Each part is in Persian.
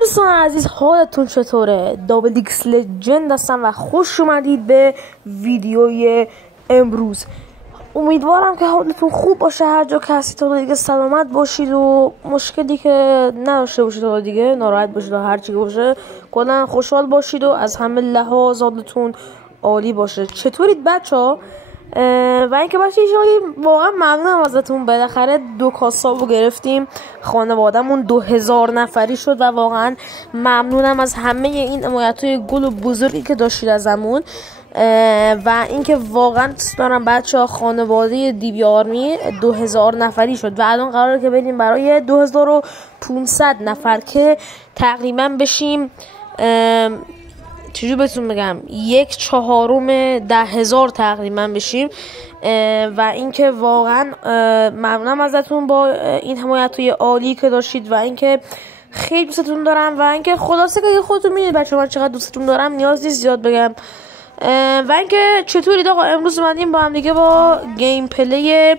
دوستان عزیز، حالتون چطوره؟ دابل ایکس لجند هستم و خوش اومدید به ویدیوی امروز. امیدوارم که حالتون خوب باشه، هر جا که هستید تا دیگه سلامت باشید و مشکلی که نداشته باشید تا دیگه ناراحت باشید و هر چی باشه کلا خوشحال باشید و از همه لحاظ حالتون عالی باشه. چطورید بچه‌ها؟ و اینکه بچه واقعا ممنونم ازتون. بالاخره 2 کاسابو گرفتیم، خانوادهمون 2000 نفری شد و واقعا ممنونم از همه این حمایت‌های گل و بزرگی که داشتید ازمون. و اینکه واقعا دارم بچه خانواده دیبی آرمی 2000 نفری شد و الان قراره که بریم برای 2500 نفر که تقریبا بشیم چجور بهتون بگم 1/4 10,000 تقریبا بشیم. و اینکه واقعا ممنونم ازتون با این حمایت‌های عالی که داشتید و اینکه خیلی دوستتون دارم و اینکه خلاصه که خودتون میدونید بچه‌ها من چقدر دوستتون دارم، نیاز نیست زیاد بگم. و اینکه چطورید آقا؟ امروز اومدیم با هم دیگه با گیم پلی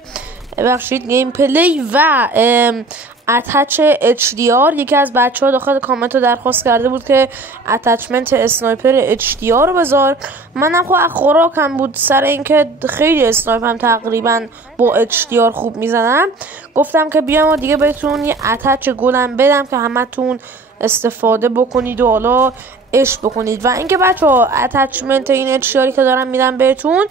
و اتچ HDR. یکی از بچه ها داخل کامنت رو درخواست کرده بود که اتچمنت اسنایپر HDR رو بذار. منم خب خوراکم بود سر اینکه خیلی اسنایپرم تقریبا با HDR خوب میزنم، گفتم که بیام و دیگه بهتون یه اتچ گلم بدم که همتون استفاده بکنید و حالا عشق بکنید. و اینکه بچه‌ها اتچمنت این HDR که دارم میدم بهتون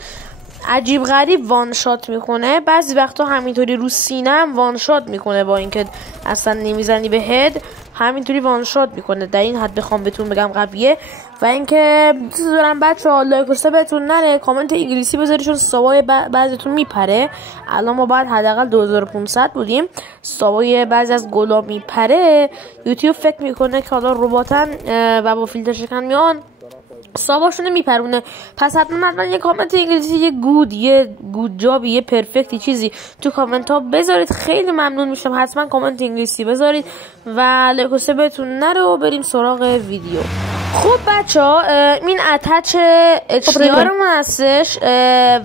عجیب غریب وان شات میکنه، بعضی وقتا همینطوری رو سینم وان شات میکنه، با اینکه اصلا نمیزنی به هد همینطوری وان شات میکنه. در این حد بخوام بهتون بگم قویه. و اینکه دوست دارم بچه‌ها لایک و بهتون نره، کامنت انگلیسی بذارید چون سوای بعضیتون میپره. الان ما بعد حداقل 2500 بودیم، سوای بعضی از گلا میپره. یوتیوب فکر میکنه که حالا رباتن و با فیلتر شکن میان ساباشونه میپرونه. پس حتما یه کامنت انگلیسی، یه گود جابی، یه پرفکتی چیزی تو کامنت ها بذارید، خیلی ممنون میشم. حتما کامنت انگلیسی بذارید و لایک بهتون نره و بریم سراغ ویدیو. خب بچه‌ها، این اتچ HDRمون هستش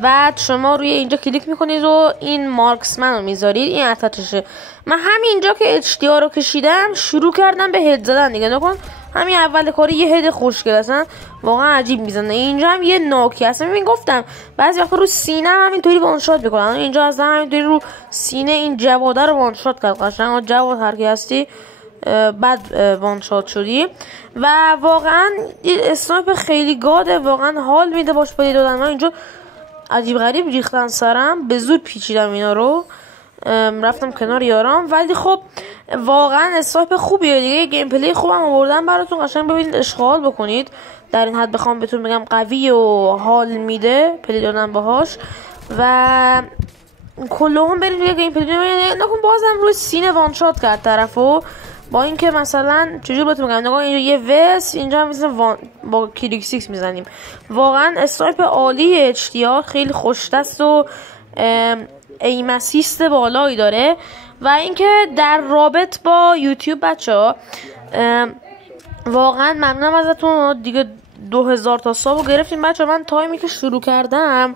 و شما روی اینجا کلیک میکنید و این مارکسمن رو میذارید. این اتچشه. من همینجا که HDR رو کشیدم شروع کردم به هد زدن دیگه. نکن همین اول کاری یه هد خوشگل اصلا واقعا عجیب میزنه. اینجا هم یه ناکی هست. من گفتم بعضی وقتا رو سینه همینطوری وان شات میکنن. اینجا اصلا همینطوری رو سینه این جواده رو وان شات کرد. قشنگ جواد هر کی هستی بعد وان شات شدی. و واقعا اسنایپ خیلی گاده، واقعا حال میده باش پلی دادن. من اینجا عجیب غریب ریختن سرم، به زور پیچیدم اینا رو، رفتم کنار یارم. ولی خب واقعا اسنایپ خوبیه دیگه، گیم پلی خوبم آوردم براتون. قشنگ ببینید اشغال بکنید. در این حد بخوام بهتون بگم قوی و حال میده پلی دادن باهاش. و کلهم بریم روی گیم پلی نکن. بازم روی سینه وان شات کرد طرفو، با اینکه مثلا چجور بهتون بگم، نگاه اینجا یه وس، اینجا هم مثلا با کلیک 6 میزنیم. واقعا اسنایپ عالی HDR، خیلی خوش دست و ایم اسیست بالایی داره. و اینکه در رابط با یوتیوب بچه‌ها واقعا ممنونم ازتون دیگه. 2000 تا سابو گرفتیم بچه‌ها. من تایمی که شروع کردم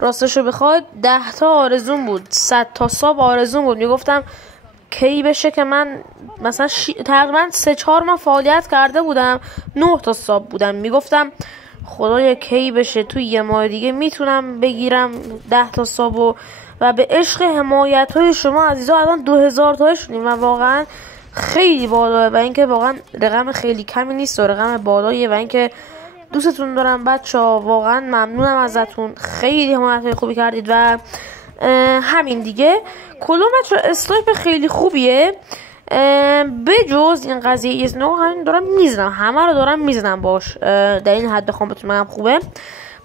راستشو بخواد 10 تا آرزون بود، 100 تا ساب آرزون بود. میگفتم کی بشه که من مثلا تقریبا 3-4 ماه فعالیت کرده بودم، 9 تا ساب بودم. میگفتم خدایا کی بشه تو یه ماه دیگه میتونم بگیرم 10 تا سابو. و به عشق حمایت های شما عزیزا الان 2000 تا شدیم و واقعا خیلی بالاه. و اینکه واقعا رقم خیلی کمی نیست و رقم بالاییه. و اینکه دوستتون دارم بچه‌ها، واقعا ممنونم ازتون، خیلی حمایت خوبی کردید. و همین دیگه. کلوم بچه‌ها اسنایپ خیلی خوبیه، بجز این قضیه اسنو همین دارم میزنم، همه رو دارم میزنم باش. در این حد بخوام بهتون بگم خوبه.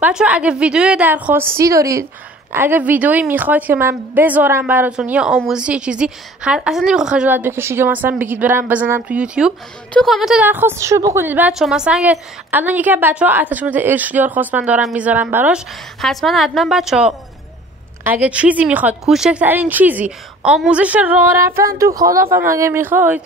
بچه‌ها اگه ویدیو درخواستی دارید، اگه ویدئویی میخواید که من بذارم براتون، یا آموزشی چیزی، اصلا نمیخواد خجالت بکشید یا مثلا بگید برم بزنم تو یوتیوب، تو کامنت درخواستشو بکنید بچه‌ها. مثلا اگه الان یکی از بچه‌ها اتچمنت HDR خواست من دارم میذارم براش، حتما بچه‌ها اگه چیزی میخواد، کوچکترین چیزی، آموزش راه رفتن تو کالافم اگه میخواید،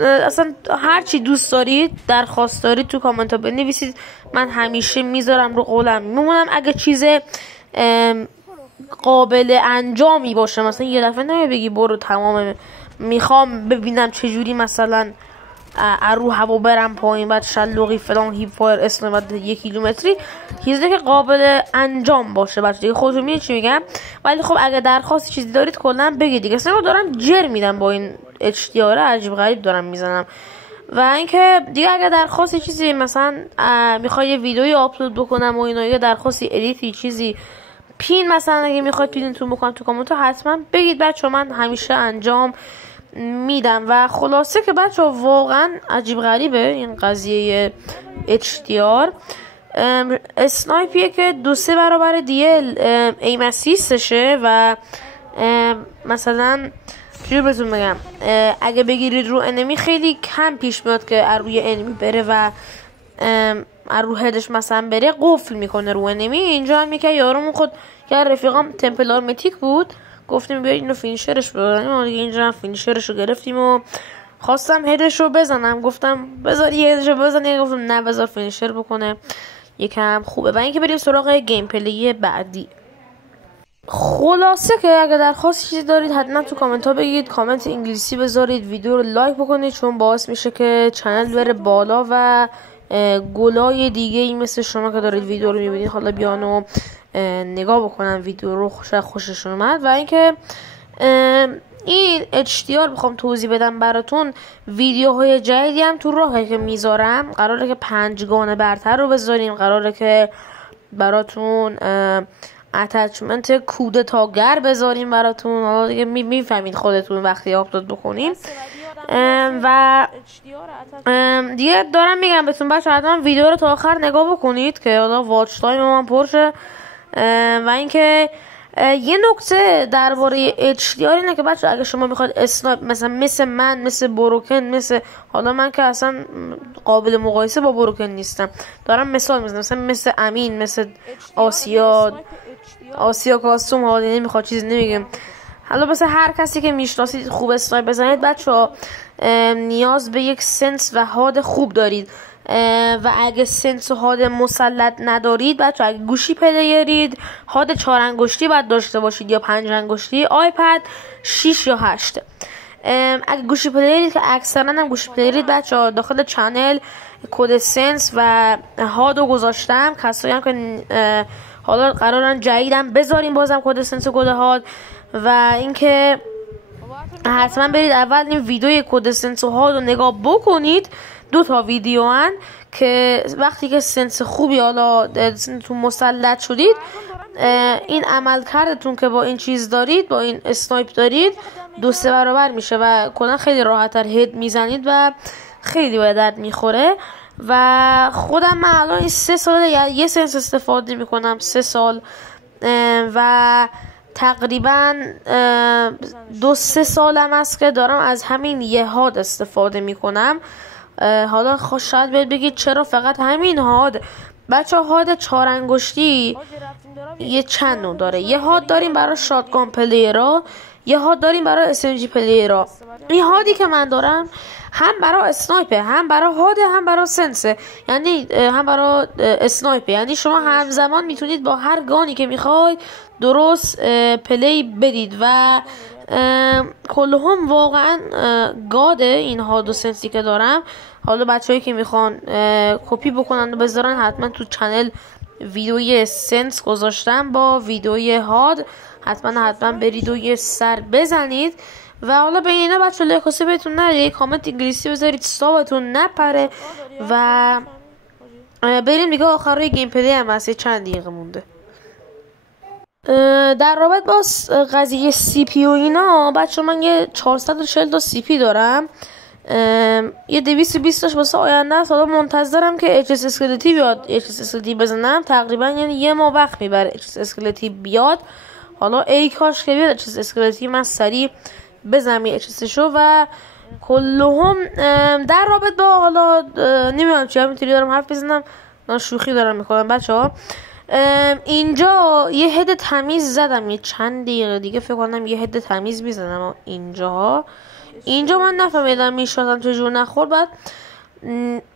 اصلا هر چی دوست دارید، درخواست دارید، تو کامنت ها بنویسید. من همیشه میذارم، رو قولم میمونم. اگه چیز قابل انجامی باشه، مثلا یه دفعه نمی بگی برو تمام، میخوام ببینم چجوری مثلا رو هوا برم پایین بعد شلوغی فلان هیپ فایر اسنایپر بعد 1 کیلومتری چیزی که قابل انجام باشه بچه دیگه خودتون میدونید چی میگم. ولی خب اگه درخواست چیزی دارید کلا بگید دیگه. اصلا دارم جر میدم با این HDR عجیب غریب دارم میزنم. و اینکه دیگه اگه درخواست چیزی مثلا میخوای یه ویدیویی آپلود بکنم و اینا یا درخواستی ادیتی چیزی پین مثلا اگه میخواد پینتون بکنم تو کامنت حتما بگید بچه من همیشه انجام میدم. و خلاصه که بچه واقعا عجیب غریبه این قضیه HDR. اسنایپیه که 2-3 برابر دیل ایم اسیستشه و مثلا چجور بهتون بگم اگه بگیرید رو انمی خیلی کم پیش میاد که روی انمی بره و رو هدش مثلا بره قفل میکنه رو انمی. اینجا هم که یارمون خود که رفیقام تمپلار متیک بود گفتیم بیاید اینو فینیشرش بزنیم. اینجا هم فینیشرش رو گرفتیم و خواستم هدش رو بزنم گفتم بذار یه هدش رو بزنیم گفتم نه بذار فینیشر بکنه یکم خوبه. و اینکه بریم سراغ گیم پلی بعدی. خلاصه که اگه درخواست چیزی دارید حتما تو کامنت ها بگید. کامنت انگلیسی بذارید ویدیو رو لایک بکنید چون باعث میشه که چنل بره بالا و گلای دیگه ای مثل شما که دارید ویدیو رو میبینید حالا بیان و نگاه بکنن ویدیو رو خوششون اومد. و اینکه این HDR بخوام توضیح بدم براتون ویدیوهای جدیدی هم تو راهه که میذارم. قراره که 5 گانه برتر رو بذاریم. قراره که براتون اتچمنت کودتاگر بذاریم براتون. حالا دیگه میفهمید خودتون وقتی آپلود بکنیم. و دیگه دارم میگم بهتون بچه حتما ویدیو رو تا آخر نگاه بکنید که حالا واچ تایم من پرشه. و اینکه یه نکته درباره HDR اینه که بچه اگه شما میخواد اسنایپ مثل من مثل بروکن مثل حالا من که اصلا قابل مقایسه با بروکن نیستم دارم مثال میزنم مثل امین مثل آسیا کاستوم حالا نمیخواد چیزی نمیگم. حالا مثل هر کسی که میشناسید خوب اسنایپ بزنید بچه نیاز به یک سنس و حاد خوب دارید. و اگه سنس و حاد مسلط ندارید بچه اگه گوشی پلیرید حاد 4 انگشتی باید داشته باشید یا 5 انگشتی. آیپد 6 یا 8. اگه گوشی پلیرید که اکثرا هم گوشی پلیرید بچه داخل چنل کد سنس و حادو گذاشتم. کسایی هم که حالا قرارن جدیدم بذاریم بازم کد سنس و کد حاد. و اینکه حتما برید اول این ویدیوی کد سنس و حاد رو نگاه بکنید. 2 تا ویدیو هن که وقتی که سنس خوبی حالا تو مسلط شدید این عمل کردتون که با این چیز دارید با این اسنایپ دارید 2-3 برابر میشه و کلا خیلی راحت‌تر هد میزنید و خیلی به درد میخوره. و خودم من الان این 3 سال یه سنس استفاده میکنم 3 سال و تقریبا 2-3 سالم است که دارم از همین یه هاد استفاده میکنم. حالا شاید بگید چرا فقط همین هاد؟ بچه هاد 4 انگشتی یه چند نوع داره. یه هاد داریم برای شاتگان پلیرها یه هاد داریم برای SMG پلیرها. این هادی که من دارم هم برای اسنایپه هم برای هاد هم برای سنسه یعنی هم برای اسنایپه یعنی شما همزمان میتونید با هر گانی که میخواید درست پلی بدید و کلهم واقعا گاده این هاد و سنسی که دارم. حالا بچه‌ای که میخوان کپی بکنن و بذارن حتما تو چنل ویدیوی سنس گذاشتم با ویدیوی هاد حتما برید و یه سر بزنید. و حالا به اینا بچه لایک بهتون نره یه کامنت انگلیسی بذارید صابتون نپره. و بریم دیگه آخرای گیم پلی هم واسه چند دقیقه مونده. در رابط با قضیه سی پی و اینا بچه من یه 440 تا سی پی دارم یه 220 تاش واسه آینده است. حالا منتظرم که HS اسکلتی بیاد HS اسکلتی بزنم تقریبا یعنی یه ماه وقت میبره HS اسکلتی بیاد. حالا ای کاش که بیاد HS اسکلتی من سریع بزنم HS شو. و کلهم در رابط با حالا نمیدونم چی همینطوری دارم حرف بزنم شوخی دارم میکنم بچه ها. اینجا یه هد تمیز زدم یه چند دقیقه دیگه فکر کنم یه هد تمیز میزنم اینجا من نفهمیدم میشدم چجور نخورد. بعد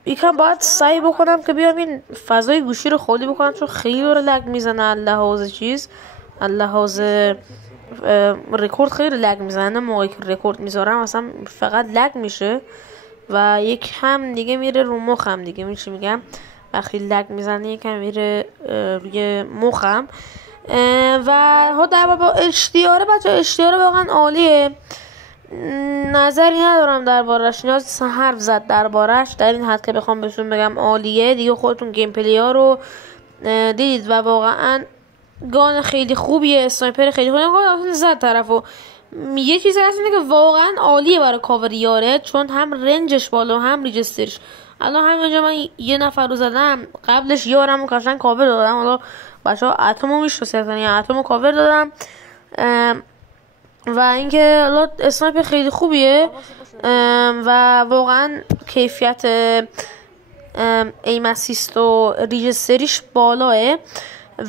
یکم باید سعی بکنم که بیام این فضای گوشی رو خالی بکنم چون خیلی داره لگ میزنه اللحاظ رکورد خیلی لگ میزنه. موقعی که رکورد میذارم اصلا فقط لگ میشه و یک هم دیگه میره رو مخم دیگه، میشه میگم وقتی لگ میزنه یکم میره روی مخم. و ها در بابا اشتیاره بچه، اشتیاره واقعا عالیه، نظری ندارم دربارش، نیاز حرف زد دربارش در این حد که بخوام بهتون بگم عالیه. دیگه خودتون گیم پلی ها رو دیدید و واقعا گان خیلی خوبیه، اسنایپر خیلی خوبیه، زد طرفو. یه چیزی هست اینه که واقعا عالیه برای کاور یاره، چون هم رنجش بالا هم ریجسترش. الان همینجا من یه نفر رو زدم، قبلش یارم رو قشنگ کاور دادم. حالا بچه ها اتمو میشناسن، یعنی اتمو کاور دادم. و اینکه حالا اسنایپر خیلی خوبیه و واقعا کیفیت ایم اسیست و ریجستریش بالاه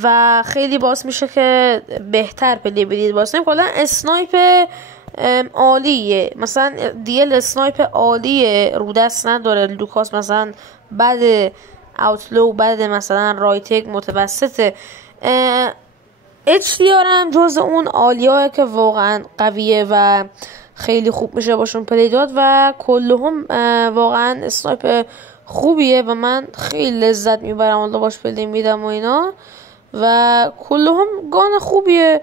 و خیلی باعث میشه که بهتر پلی بدید. واسه کلا اسنایپ عالیه، مثلا دیل اسنایپ عالیه، رو دست نداره. لوکاس مثلا بعد اوتلو، بعد مثلا رایتک متوسطه. HDR هم جز اون عالیه که واقعا قویه و خیلی خوب میشه باشون پلی داد و کلهم واقعا اسنایپ خوبیه و من خیلی لذت میبرم حالا باش پلی میدم و اینا و کلهم گان خوبیه،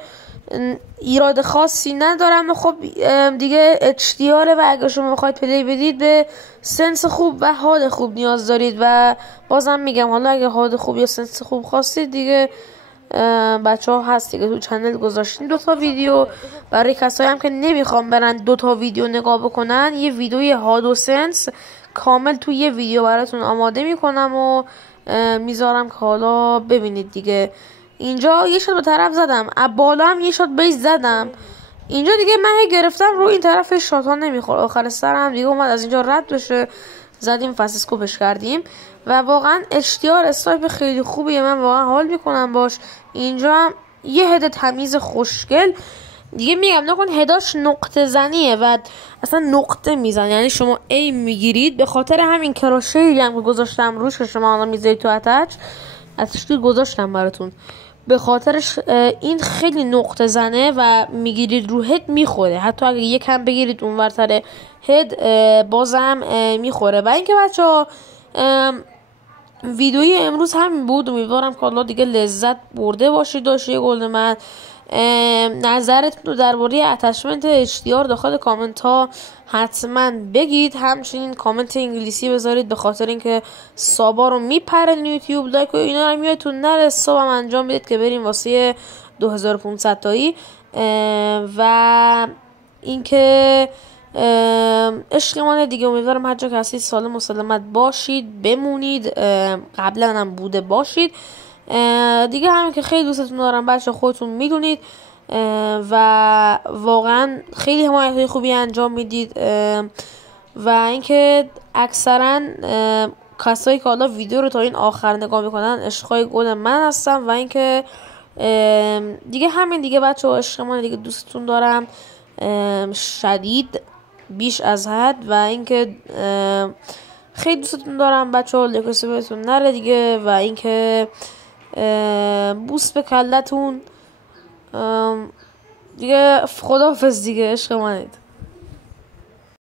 ایراد خاصی ندارم. خب دیگه HDR و اگه شما بخواید پلی بدید به سنس خوب و حال خوب نیاز دارید و بازم میگم حالا اگه حال خوب یا سنس خوب خواستید دیگه بچه ها هست دیگه، تو چنل گذاشتیم 2 تا ویدیو برای کسایی هم که نمیخوام برن 2 تا ویدیو نگاه بکنن. یه ویدیوی هاد و سنس کامل تو یه ویدیو براتون آماده میکنم و میذارم که حالا ببینید دیگه. اینجا یه شات به طرف زدم، بالا هم یه شات بیس زدم. اینجا دیگه من گرفتم رو این طرف شات ها نمیخور، آخر سر هم دیگه اومد از اینجا رد بشه، زدیم فاسسکوپش کردیم و واقعا اشتیار اسنایپ خیلی خوبیه، من واقعا حال میکنم باش. اینجا هم یه هد تمیز خوشگل دیگه، میگم نکن هداش نقطه زنیه و اصلا نقطه میزن، یعنی شما ای میگیرید. به خاطر همین کراشه‌ای هم که گذاشتم روش که شما الان میذارید تو اتش گذاشتم براتون، به خاطرش این خیلی نقطه زنه و میگیرید رو هد میخوره، حتی اگه یکم بگیرید اون ورتر هد بازم میخوره. و اینکه بچه‌ها ویدیوی امروز همین بود، امیدوارم که حالا دیگه لذت برده باشید. داشته گل من نظرتون رو درباره اتچمنت HDR داخل کامنت ها حتما بگید، همچنین کامنت انگلیسی بذارید به خاطر اینکه سابا رو میپرن یوتیوب، لایک و اینا هم یادتون نره. صبحم انجام بدید که بریم واسه 2500 تایی و اینکه عشقمان دیگه. امیدوارم هر جا که هستید سالم و سلامت باشید، بمونید، قبلا هم بوده باشید دیگه. همین که خیلی دوستتون دارم بچه، خودتون میدونید و واقعا خیلی حمایت خوبی انجام میدید و اینکه اکثرا کسایی که حالا ویدیو رو تا این آخر نگاه میکنن عشقای گل من هستم و اینکه دیگه همین دیگه بچه عشقمان دیگه، دوستتون دارم شدید بیش از حد و اینکه خیلی دوستتون دارم بچه‌ها، لکسی بهتون نره دیگه و اینکه بوس به کلتون دیگه. خداحافظ دیگه، عشق منید.